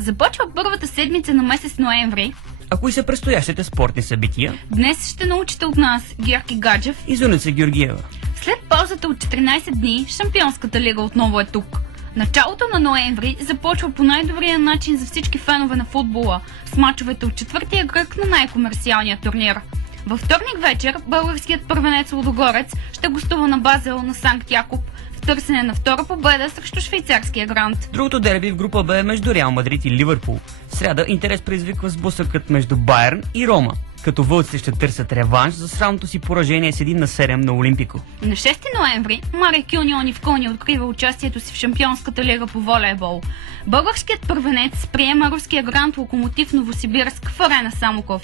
Започва първата седмица на месец ноември. А кои са предстоящите спортни събития? Днес ще научите от нас Георги Гаджев. И Зуница Георгиева. След паузата от 14 дни, Шампионската лига отново е тук. Началото на ноември започва по най-добрия начин за всички фенове на футбола, с мачовете от четвъртия кръг на най-комерциалния турнир. Във вторник вечер българският първенец Лудогорец ще гостува на Базел на Санкт Якоб в търсене на втора победа срещу швейцарския Грант. Другото дерби в група Б е между Реал Мадрид и Ливърпул. В сряда интерес предизвиква сблъсъкът между Байерн и Рома, като вълците ще търсят реванш за срамното си поражение с 1-7 на Олимпико. На 6 ноември Марек Юнион Ивкони открива участието си в Шампионската лига по волейбол. Българският първенец приема руския Грант Локомотив Новосибирск в Арена Самоков.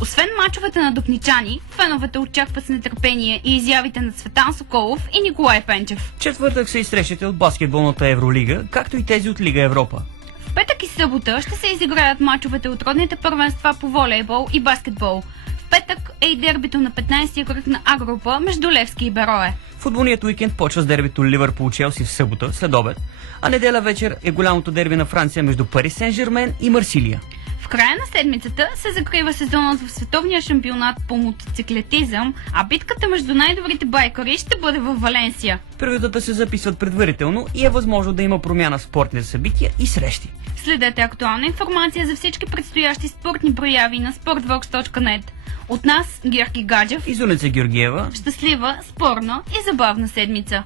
Освен мачовете на дупничани, феновете очакват с нетърпение и изявите на Цветан Соколов и Николай Пенчев. Четвъртък са и срещите от баскетболната Евролига, както и тези от Лига Европа. В петък и събота ще се изиграят мачовете от родните първенства по волейбол и баскетбол. В петък е и дербито на 15-я кръг на А група между Левски и Берое. Футболният уикенд почва с дербито Ливърпул-Челси в събота, след обед, а неделя вечер е голямото дерби на Франция между Пари Сен-Жермен и Марсилия. В края на седмицата се закрива сезонът в световния шампионат по мотоциклетизъм, а битката между най-добрите байкари ще бъде в Валенсия. Превютата се записват предварително и е възможно да има промяна в спортните събития и срещи. Следете актуална информация за всички предстоящи спортни прояви на sportvox.net. От нас, Георги Гаджев и Зуница Георгиева. Щастлива, спорна и забавна седмица!